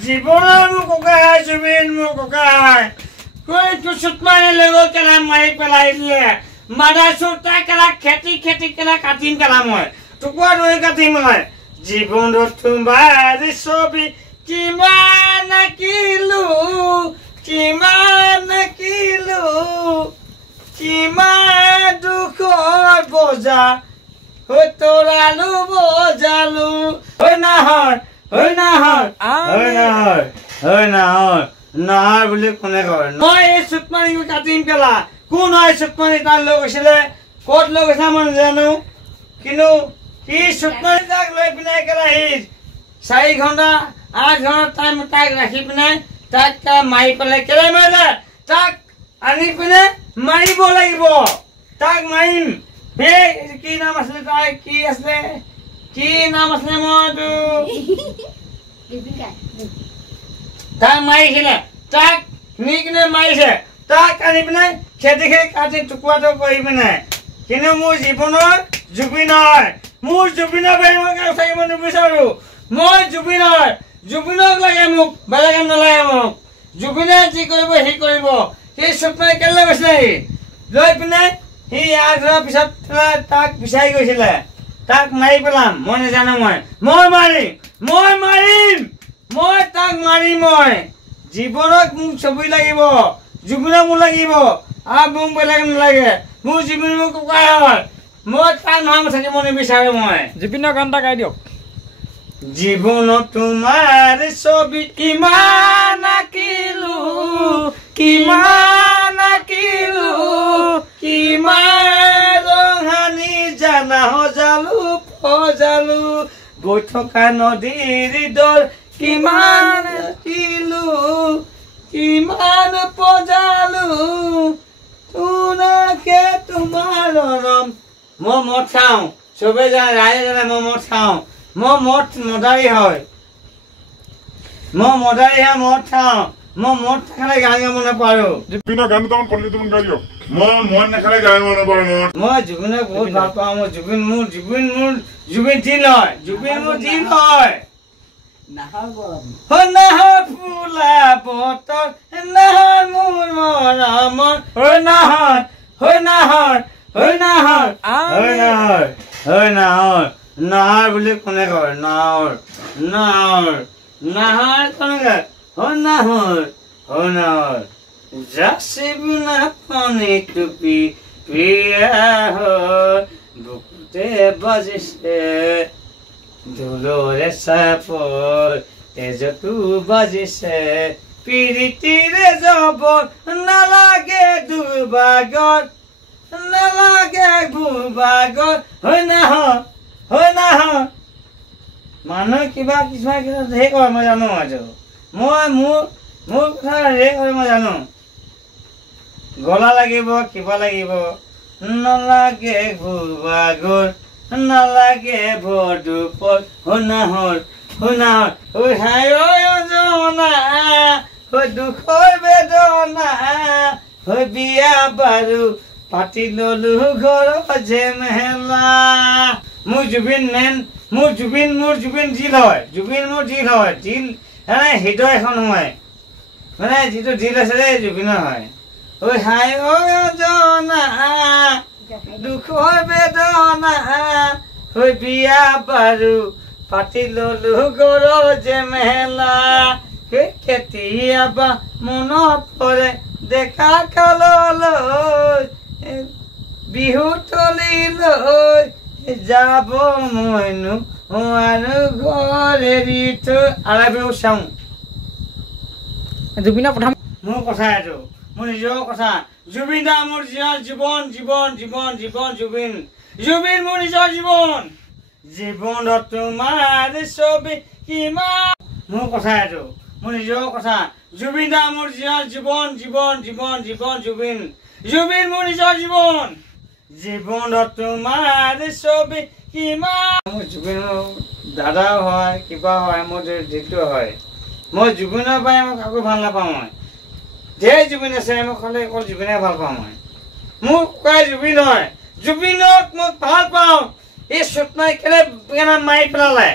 জীৱনৰ মোৰ ককা হয় জুবিন মোৰ ককা হয় তোৰ চুট মাৰি লৈ গ'ল কেলা মাৰি পেলাই দিলে মাদা চুটা কেলা খেতি কেলা কাটিম কেলা মই টুকুৰা ধৰি কাটিম মই জীৱনত তোমাৰ ছবি কিমান আঁকিলো কিমান দুখৰ বজা তৰালো বজালো হয় নহয় নহয় বুলি কোনে কয় মই এই চুট মাৰি কাটিম কেলা কোন হয় চুট মাৰি তাৰ লৈ গৈছিলে ক'ত লৈ গৈছে মই নাজানো কিন্তু সি চুট মাৰি তাক লৈ পিনে কেলা সি 4 ঘণ্টা 8 ঘণ্টা টাইম তাক ৰাখি পিনে তাক মাৰি পেলাই কেলে মাৰিলে তাক আনি পিনে মাৰিব লাগিব তাক মাৰিম সেই কি নাম আছিলে তাই কি নাম আছিলে মইতো তাক মাৰিছিলে তাক নি কিনে মাৰিছে তাক আনি পিনে খেতি কাটি টুকুৰাটো কৰি পিনে কিন্তু মোৰ জীৱনৰ জুবিন হয় মোৰ জুবিনৰ বাহিৰে মই কাৰো থাকিব নিবিচাৰো মই জুবিন হয় জুবিনক লাগে মোক বেলেগ নালাগে মোক জুবিনে যি কৰিব সি কৰিব সেই চুপমাই কেলে গৈছিলে লৈ পিনে সি আগৰ পিছত তাক বিচাৰি গৈছিলে তাক মাৰি পেলাম মই নাজানো মই মাৰিম মই তাক মাৰিম মই জীৱনত মোক ছবি লাগিব জুবিনক মোক লাগিব আৰু মোক বেলেগ নালাগে মোৰ জুবিন মোৰ ককাই হয় মই তাৰ নাম থাকিব নিবিচাৰো মই জুবিনৰ গান এটা গাই দিয়ক জীৱনত তোমাৰ ছবি কিমান আঁকিলো কিমান ৰঙানী জানা সজালো বৈ থকা নদীৰ দৰ কিমান আঁকিলো কিমান পজালো তোনাকে তোমাৰ ৰম মই মদ খাওঁ চবে জানে ৰাইজে জানে মই মদ খাওঁ মই মদাৰী হয় মদ খাওঁ মই মদ খালে গান গাব নাপাৰো মই নাখালে গান গাব নাপাৰো মই জুবিনক বহুত ভাল পাওঁ মই জুবিন মোৰ দিল হয় জুবিন মোৰ দিল হয় নহয় ফুলা বতৰ নহয় মোৰ মৰমৰ নহয় বুলি কোনে কয় নহয় জাচিবিনা পানী টুপি প্ৰিয়া বুকুতে বাজিছে ঢোলৰে চাপৰ তেজতো বাজিছে প্ৰীতিৰে জবৰ নালাগে দুবাগৰ হয় নহয় মানুহে কিবা কিছুমান ধেৰ কৰে মই জানো মই মোৰ কথা ধেৰ কৰে মই জানো গলা লাগিব কিবা লাগিব নালাগে ভূভাগৰ নালাগে ভদুপৰ শুনাহৰ দুখৰ বেদনা বিয়া বাৰু পাতি ললো ঘৰ জেমেলা মোৰ জুবিন জিল হয় জিল হৃদয় এখন হয় মানে যিটো জিল আছে যে জুবিনৰ হয় দুখৰ বেদনা বিয়া বাৰু পাতি ললো ঘৰ জেমেলা কেতিয়াবা মনত পৰে দেখা কাললৈ বিহু তলিলৈ যাব মইনো আৰু ঘৰ এৰি থৈ আৰাবিও চাওঁ জুবিনৰ প্ৰথম মোৰ কথা এইটো মোৰ নিজৰ কথা জুবিন দা মোৰ জীৱন জুবিন মোৰ নিজৰ জীৱনত তোমাৰ ছবি কিমান মোৰ কথা এইটো মোৰ নিজৰ কথা জুবিন দা মোৰ জীৱন জুবিন মোৰ নিজৰ জীৱনত তোমাৰ ছবি কিমান মোৰ জুবিনৰ দাদাও হয় কিবা হয় মোৰ দিনটো হয় মই জুবিনৰ পৰা মই কাকো ভাল নাপাওঁ মই ধেৰ জুবিন আছে মই খালি অকল জুবিনে ভাল পাওঁ মই মোৰ ককাই জুবিন হয় জুবিনক মই ভাল পাওঁ এই চুট মাৰি কেলে মাৰি পেলালে